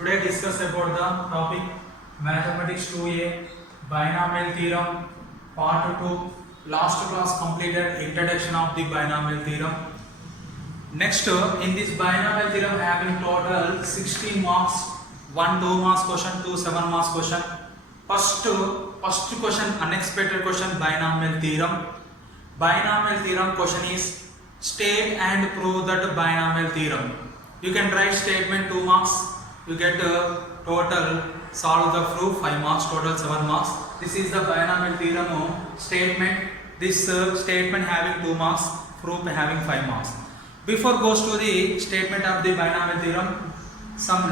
Today discuss about the topic Mathematics 2A Binomial Theorem Part 2. Last class completed introduction of the binomial theorem. Next in this binomial theorem having total 16 marks, 1 2 marks question, 2 7 marks question. First question unexpected question binomial theorem. Binomial theorem question is state and prove that binomial theorem. You can write statement 2 marks. You get total solve the proof 5 marks, total 7 marks. This is the binomial theorem statement. This statement having 2 marks, proof having 5 marks. Before goes to the statement of the binomial theorem,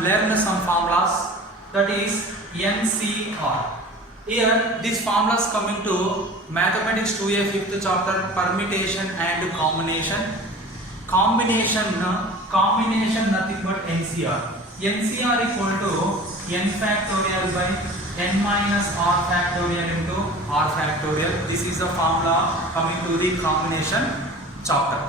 learn some formulas, that is NCR. Here this formulas coming to Mathematics 2A 5th chapter, permutation and combination. Combination nothing but NCR. NCR equal to n factorial by n minus r factorial into r factorial. This is the formula coming to the combination chapter.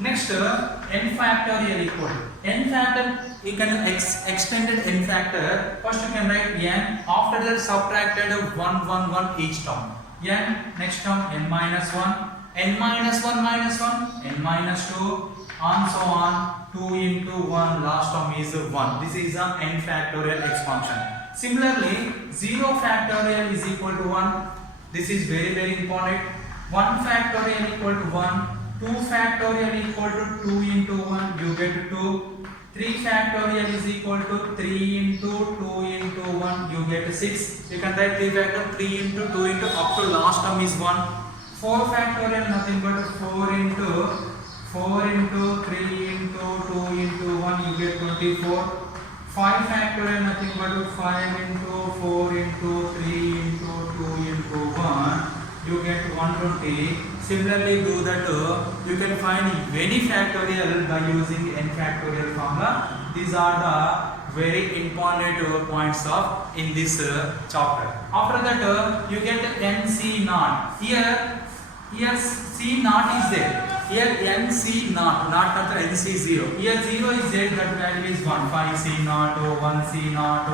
Next n factorial equal to n factor. You can extend it n factor. First you can write n, after that subtracted 1 each term. N, next term n minus 1, n minus 1 minus 1, n minus 2, and so on. 2 into 1, last term is 1. This is the n factorial expansion. Similarly, 0 factorial is equal to 1. This is very important. 1 factorial equal to 1. 2 factorial equal to 2 into 1, you get 2. 3 factorial is equal to 3 into 2 into 1, you get 6. You can write 3 factor, 3 into 2 into up to last term is 1. 4 factorial nothing but 4 into 3 into 2 into 1, you get 24. 5 factorial nothing but 5 into 4 into 3 into 2 into 1, you get 120. Similarly do that, you can find any factorial by using n factorial formula. These are the very important points of in this chapter. After that you get nc naught. Here c naught is there. Here nc naught, not nc 0. Here 0 is there, that value is 1. 5 c naught, 1 c naught,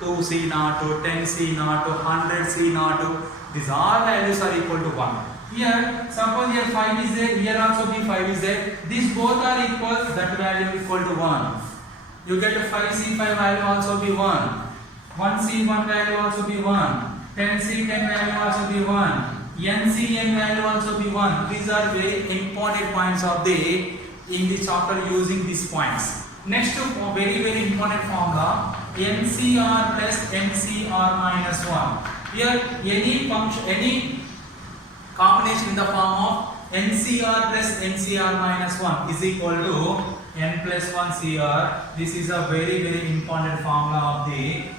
2 c naught, 10 c naught, 100 c naught. These all values are equal to 1. Here suppose here 5 is there, here also be 5 is there. These both are equal, that value equal to 1. You get 5c 5 value also be 1. 1c 1 value also be 1. 10c 10 value also be 1. NCN value also be 1. These are very important points of the in the chapter using these points. Next very important formula, NCR plus NCR minus 1. Here any function, any combination in the form of NCR plus NCR minus 1 is equal to n plus 1 CR. This is a very important formula of the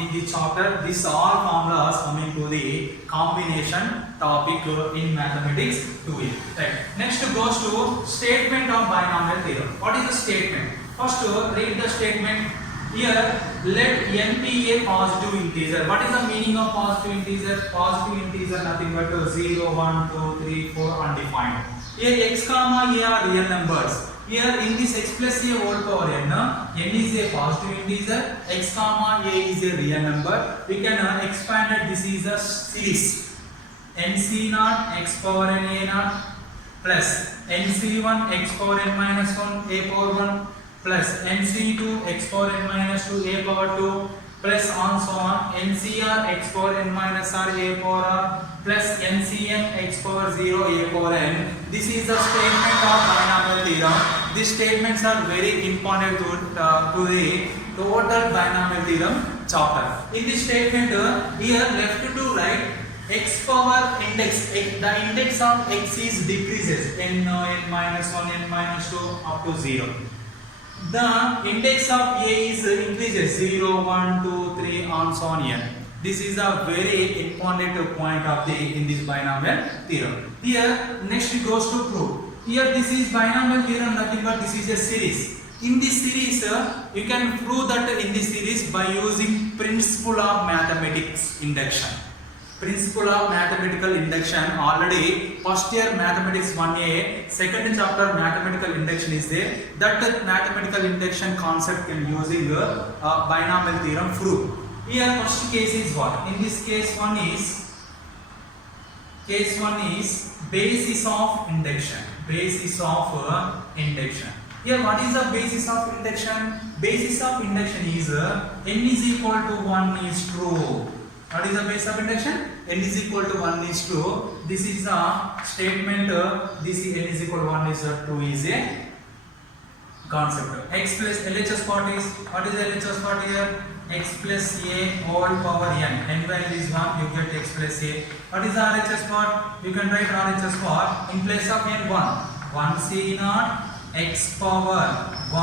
in the chapter. These all formulas coming to the combination topic in mathematics 2A. Right. Next goes to statement of binomial theorem. What is the statement? First read the statement. Here let n be a positive integer. What is the meaning of positive integer? Positive integer nothing but 0, 1, 2, 3, 4 undefined. Here x comma a are real numbers. Here in this x plus a whole power n is a positive integer, x comma a is a real number. We can expand it. This is a series. nc naught x power n a naught plus nc1 x power n minus 1 a power 1 plus nc2 x power n minus 2 a power 2 plus on so on ncr x power n minus r a power r plus ncn x power 0 a power n. This is the statement of binomial theorem. These statements are very important to the total binomial theorem chapter. In this statement here left to right, x power index, the index of x is decreases, n minus 1, n minus 2 up to 0. The index of a is increases 0, 1, 2, 3 and so on n. This is a very important point of the in this binomial theorem. Here next goes to proof. Here this is binomial theorem nothing but this is a series. In this series you can prove that in this series by using principle of mathematics induction. Principle of mathematical induction. Already first year mathematics 1A, second chapter mathematical induction is there. That mathematical induction concept can using binomial theorem proof. Here first case is what? In this case one is basis of induction. Basis of induction. Here what is the basis of induction? Basis of induction is n is equal to 1 is true. What is the basis of induction? N is equal to 1 is true. This is a statement. This is n is equal to 1 is true is a concept. X plus LHS part is, what is LHS part here? X plus a whole power n. N value is 1, you get x plus a. What is the RHS part? You can write RHS part in place of n 1. 1 c naught x power 1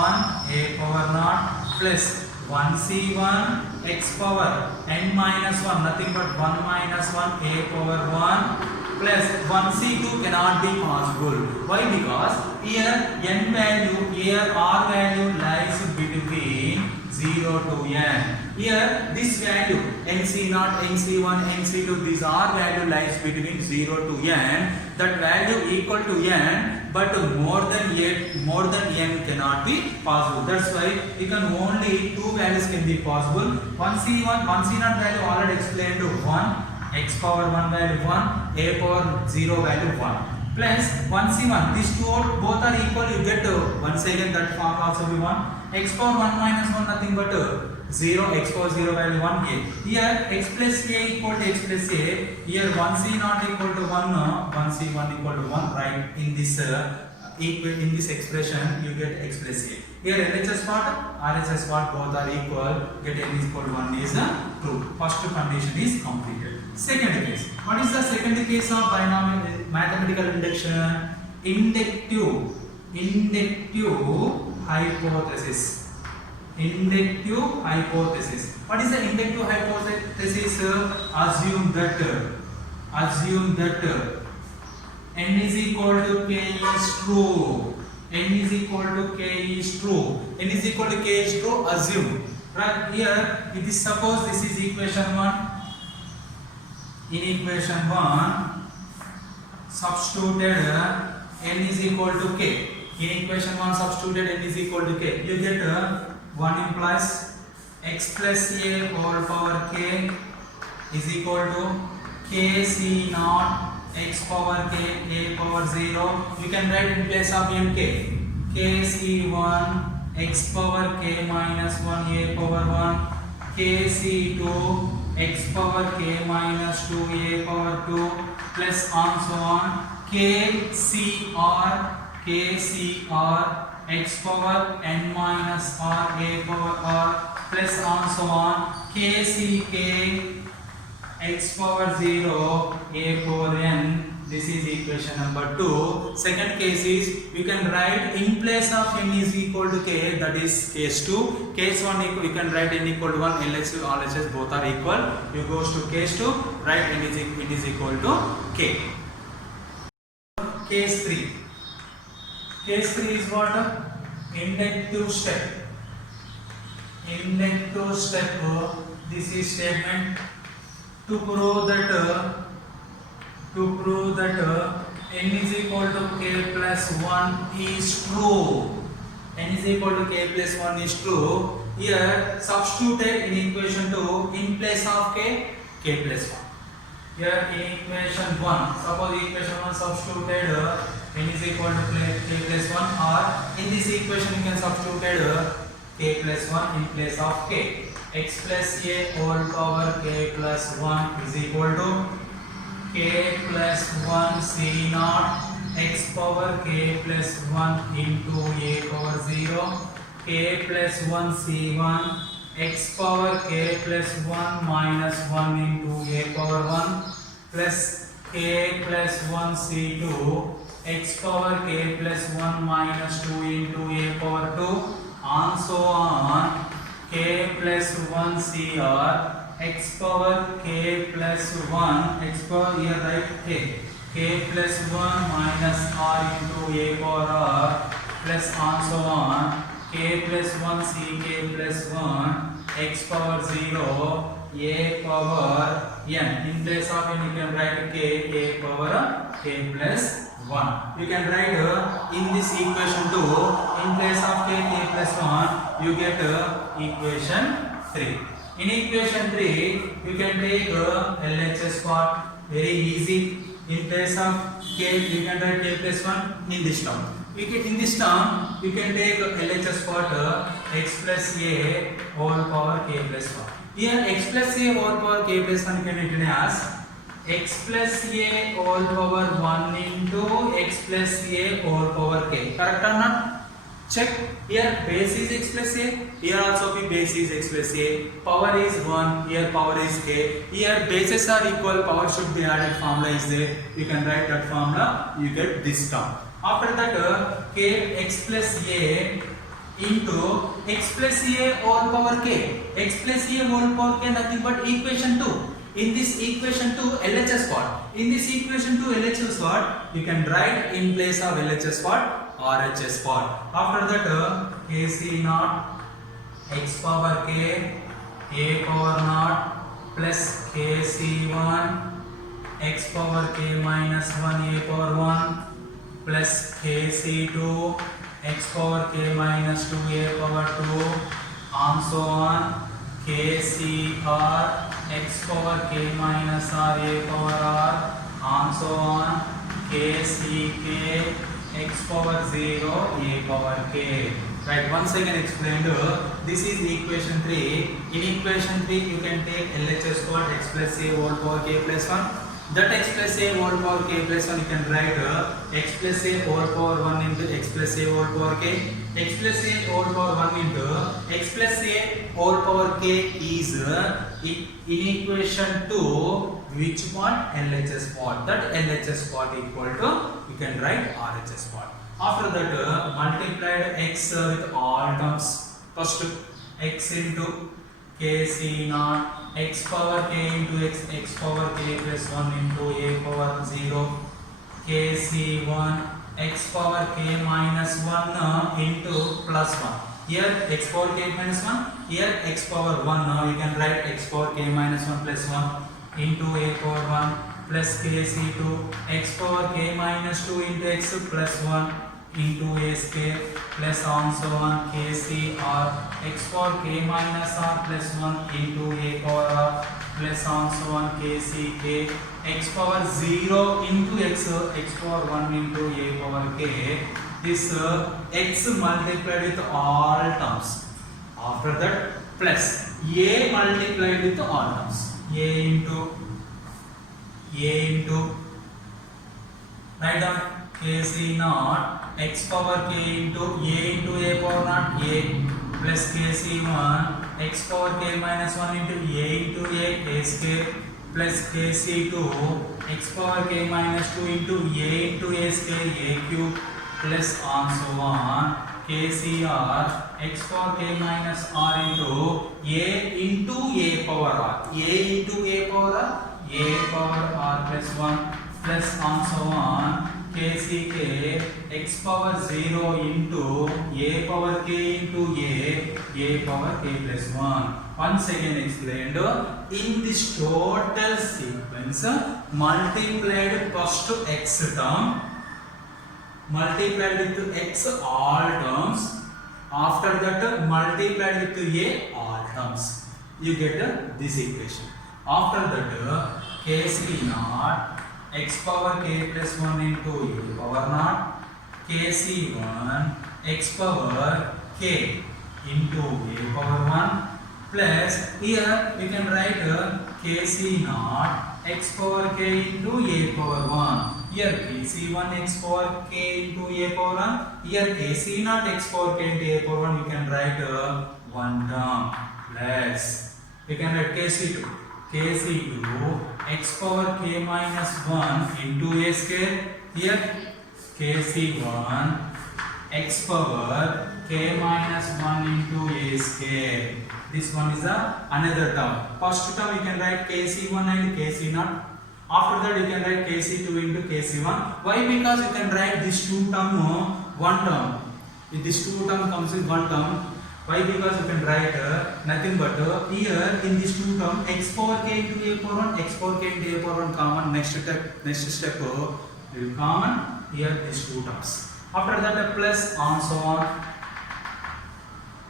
a power naught plus 1 c1 x power n minus 1, nothing but 1 minus 1 a power 1 plus 1 c2 cannot be possible. Why? Because here n value, here r value lies between 0 to n. Here this value nc0, nc1, nc2, this r value lies between 0 to n. That value equal to n, but more than n cannot be possible. That's why you can only two values can be possible. 1c1, 1c0 value already explained 1, x power 1 value 1, a power 0 value 1. Plus 1c1, these two both are equal, you get once again that form also be 1. X power 1 minus 1 nothing but 0, x power 0 value 1 a. Here x plus a equal to x plus a. Here 1c not equal to 1, 1c1 equal to 1. Right in this expression you get x plus a. Here LHS part, RHS part both are equal. Get n is equal to 1 is true. First condition is completed. Second case. What is the second case of binomial mathematical induction? Inductive hypothesis. Inductive hypothesis. What is the inductive hypothesis? Assume that n is equal to k is true. N is equal to k is true. N is equal to k is true. Assume. Right here, it is suppose this is equation 1. In equation 1, substituted n is equal to k. In equation 1, substituted n is equal to k. You get 1 implies x plus a whole power k is equal to k c naught x power k a power 0. You can write in place of m k. K c1 x power k minus 1 a power 1. K c2 x power k minus 2 a power 2 plus on so on. K cr x power n minus r a power r plus on so on. K ck x power 0 a power n. This is equation number 2. Second case is you can write in place of n is equal to k, that is case 2. Case 1 you can write n equal to 1, LHS, RHS both are equal. You goes to case 2, write n is equal to k. Case 3. Case 3 is what? Inductive step. Inductive step. This is statement to prove that n is equal to k plus 1 is true. N is equal to k plus 1 is true. Here substituted in equation 2 in place of k plus 1. Here in equation 1, suppose equation 1 substituted n is equal to k plus 1, or in this equation you can substituted k plus 1 in place of k. X plus a whole power k plus 1 is equal to k plus 1 c naught x power k plus 1 into a power 0. K plus 1 c1 x power k plus 1 minus 1 into a power 1 plus k plus 1 c2 x power k plus 1 minus 2 into a power 2 and so on. K plus 1 cr x power k plus 1 x power here write k plus 1 minus r into a power r plus and so on. K plus 1 c k plus 1 x power 0 a power n. In place of n you can write k a power k plus 1. You can write in this equation 2 in place of k plus 1 you get equation 3. In equation 3 you can take LHS part, very easy. In place of k you can write k plus 1 in this term. In this term you can take LHS part x plus a whole power k plus 1. Here x plus a whole power k plus 1 can be written as x plus a whole power 1 into x plus a whole power k. Correct or not? Check. Here base is x plus a. Here also be base is x plus a. Power is 1. Here power is k. Here bases are equal. Power should be added. Formula is there. You can write that formula. You get this term. After that k x plus a into x plus a whole power k. X plus a whole power k nothing but equation 2. In this equation 2 LHS part. In this equation 2 LHS part you can write in place of LHS part RHS part. After that kc naught x power k a power naught plus kc1 x power k minus 1 a power 1 plus kc2 x power k minus 2 a power 2 and so on. kcr x power k minus r a power r and so on. kck x power 0 a power k. Right, once again explained, this is equation 3. In equation 3 you can take LHS part x plus a whole power k plus 1. That x plus a whole power k plus 1 you can write x plus a whole power 1 into x plus a whole power k. X plus a whole power 1 into x plus a whole power k is in equation 2 which part? LHS part. That LHS part equal to you can write RHS part. After that multiplied x with all terms. First x into kc naught x power k into x power k plus 1 into a power 0 kc1 x power k minus 1 into plus 1. Here x power k minus 1, here x power 1. Now you can write x power k minus 1 plus 1 into a power 1 plus kc2 x power k minus 2 into x plus 1 into a square plus on so on. kcr x power k minus r plus 1 into a power r plus on so on. kck x power 0 into x power 1 into a power k. This x multiplied with all terms. After that plus a multiplied with all terms. a into write down kc naught x power k into a power naught a plus kc1 x power k minus 1 into a square plus kc2 x power k minus 2 into a square a cube plus on so on. kcr x power k minus r into a power r a power r plus 1 plus on so on. kck x power 0 into a power k into a power k plus 1. Once again explained, in this total sequence multiplied first x term multiplied with x all terms. After that multiplied with a all terms. You get this equation. After that kc naught x power k plus 1 into a power naught kc1 x power k into a power 1 plus here you can write kc naught x power k into a power 1. Here kc1 x power k into a power 1. Here kc naught x power k into a power 1. You can write one term plus you can write kc2 x power k minus 1 into a square. Here kc1 x power k minus 1 into a square. This one is another term. First term you can write kc1 and kc0. After that you can write kc2 into kc1. Why? Because you can write this two term one term. If this two term comes in one term, Why? Because you can write nothing but here in this two term x power k into a power 1, x power k into a power 1 common. Next step will common here these two terms. After that plus and so on.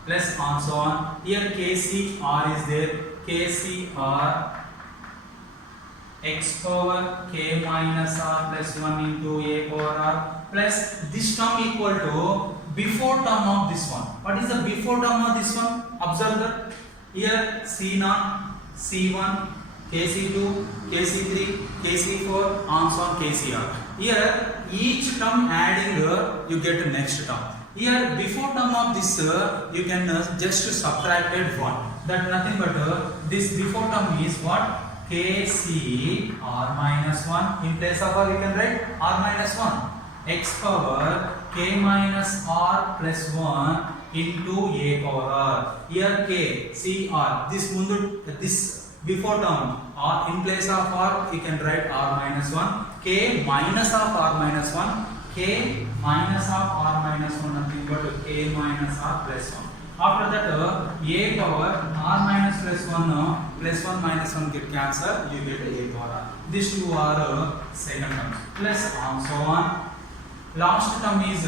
Plus and so on. Here KCR is there. KCR x power k minus r plus 1 into a power r plus this term equal to before term of this one. What is the before term of this one? Observe that here C0, C1, KC2, KC3, KC4, and so on KCR. Here each term adding you get the next term. Here before term of this you can just subtract it 1. That nothing but this before term is what? KC r minus 1. In place of r you can write r minus 1. X power k minus r plus 1 into a power r. Here k, c r. This before term r in place of r you can write r minus 1. K minus of r minus 1. K minus of r minus 1 nothing but k minus r plus 1. After that a power r minus plus 1 plus 1 minus 1 get cancel, you get a power r. These two are second terms. Plus and so on. Last term is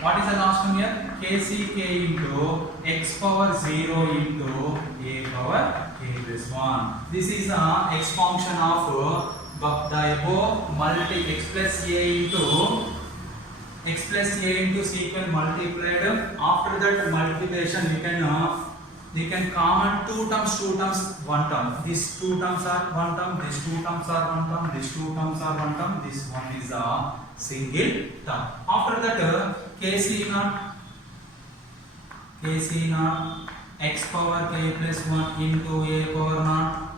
what is the last term here? KCk into x power 0 into a power k plus 1. This is the expansion of the above multi x plus a into sequence multiplied. After that multiplication you can common two terms, one term. These two terms are one term, these two terms are one term, these two terms are one term, this one is a single term. After that KC0 x power k plus 1 into a power 0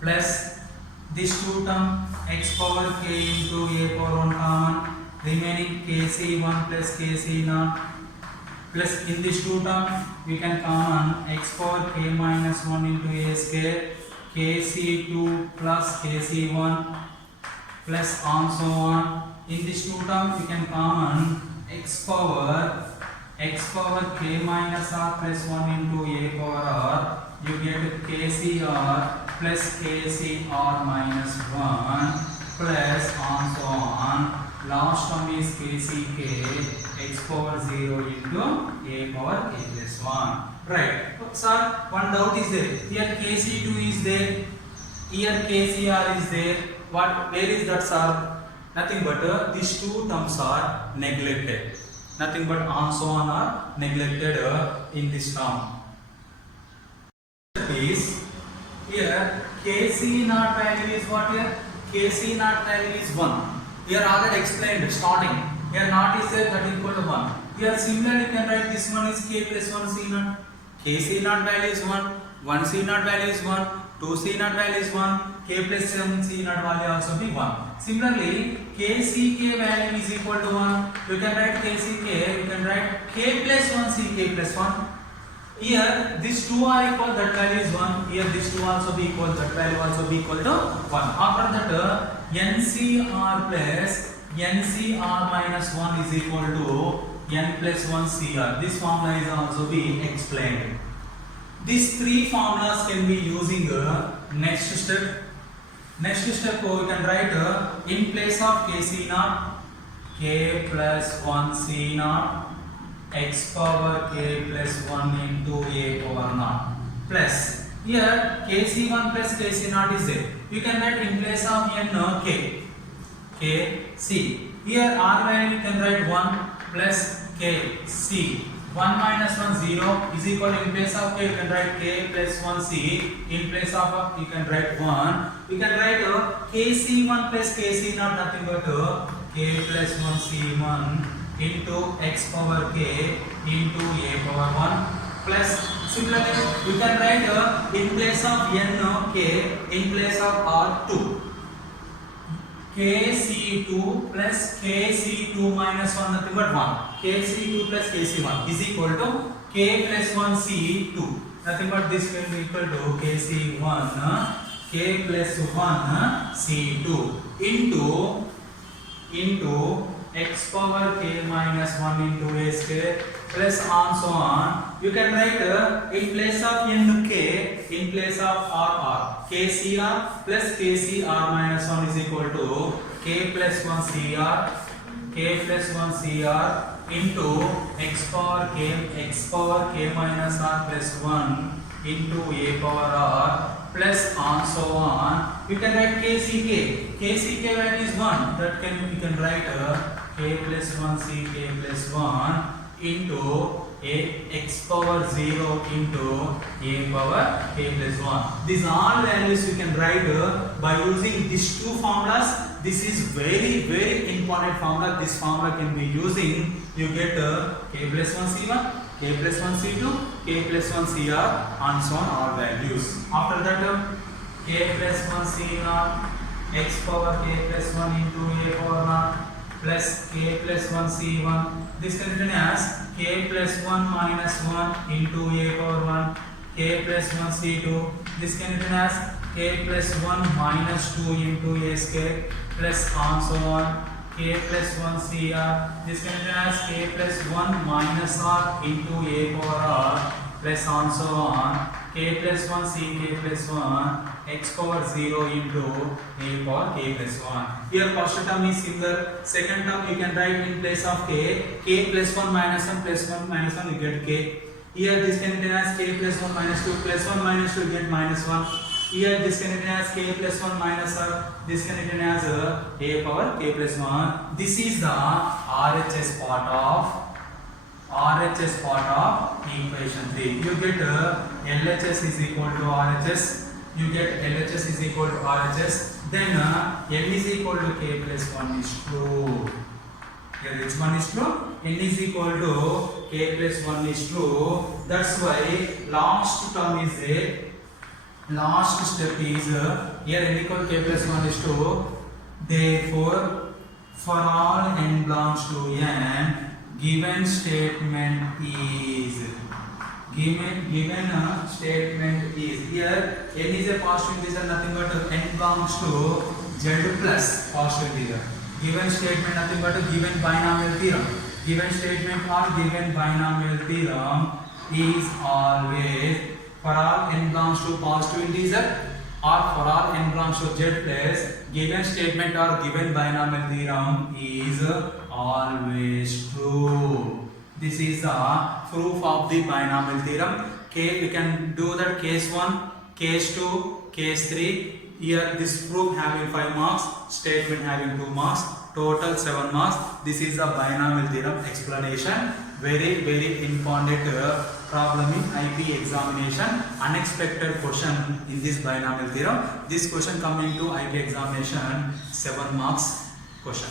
plus this two term x power k into a power 1 common, remaining KC1 plus KC0 plus in this two term we can common x power k minus 1 into a square, KC2 plus KC1 plus and so on. In this two term you can common x power k minus r plus 1 into a power r. You get KCR plus KCR minus 1 plus and so on. Last term is KCK x power 0 into a power k plus 1. Right. Sir, one doubt is there. Here KC2 is there. Here KCR is there. Where is that, sir? Nothing but these two terms are neglected. Nothing but and so on are neglected in this term. Is here KC naught value is what here? KC naught value is 1. Here already explained starting. Here naught is there, that is equal to 1. Here similarly you can write this one is k plus 1 c naught. KC naught value is 1. 1 c naught value is 1. 2 c naught value is 1. K plus 1 c naught value also be 1. Similarly, KCK value is equal to 1. You can write KCK, you can write k plus 1 ck plus 1. Here these two are equal, that value is 1. Here these two also be equal, that value also be equal to 1. After that NCR plus NCR minus 1 is equal to N plus 1 CR. This formula is also be explained. These three formulas can be using next step. Next step we can write in place of KC naught k plus 1 C naught x power k plus 1 into a power naught plus here KC1 plus KC naught is there. You can write in place of n k c. Here r value you can write 1 plus k c. 1 minus 1 0 is equal to, in place of k you can write k plus 1 c. In place of you can write 1. You can write kc1 plus kc naught nothing but k plus 1 c1 into x power k into a power 1 plus similarly you can write in place of n k in place of r2 kc2 plus kc2 minus 1 nothing but 1. kc2 plus kc1 is equal to k plus 1 c2 nothing but this will be equal to kc1 k plus 1 c2 into x power k minus 1 into a square plus on so on. You can write in place of nk, in place of rr, kcr plus kcr minus 1 is equal to k plus 1 cr, k plus 1 cr into x power k minus r plus 1 into a power r plus on so on. You can write kck value is 1, that you can write k plus 1 ck plus 1 into a x power 0 into a power k plus 1. These all values you can write by using these two formulas. This is very important formula. This formula can be using, you get k plus 1 c1, k plus 1 c2, k plus 1 cr and so on, all values. After that k plus 1 c0 x power k plus 1 into a power 0 plus k plus 1 c1. This can be written as k plus 1 minus 1 into a power 1, k plus 1 c2. This can be written as k plus 1 minus 2 into a square plus on so on, k plus 1 cr. This can be written as k plus 1 minus r into a power r plus on so on, k plus 1 ck plus 1 x power 0 into a power k plus 1. Here first term is similar. Second term you can write in place of k plus 1 minus 1 plus 1 minus 1 you get k. Here this can be as k plus 1 minus 2 plus 1 minus 2 you get minus 1. Here this can be as k plus 1 minus r. This can be as a power k plus 1. This is the RHS part of equation 3. You get LHS is equal to RHS. You get LHS is equal to RHS. Then N is equal to k plus 1 is true. Here which one is true? N is equal to k plus 1 is true. That's why last term is a last step is here n equal to k plus 1 is true. Therefore, for all n belongs to n, given statement is statement is here n is a positive integer, nothing but n belongs to z plus positive integer. Given statement nothing but a given binomial theorem. Given statement or given binomial theorem is always for all n belongs to positive integer or for all n belongs to z plus, given statement or given binomial theorem is always true. This is the proof of the binomial theorem. We can do that case 1, case 2, case 3. Here this proof having 5 marks, statement having 2 marks, total 7 marks. This is the binomial theorem explanation. Very important problem in IP examination. Unexpected question in this binomial theorem. This question coming to IP examination 7 marks question.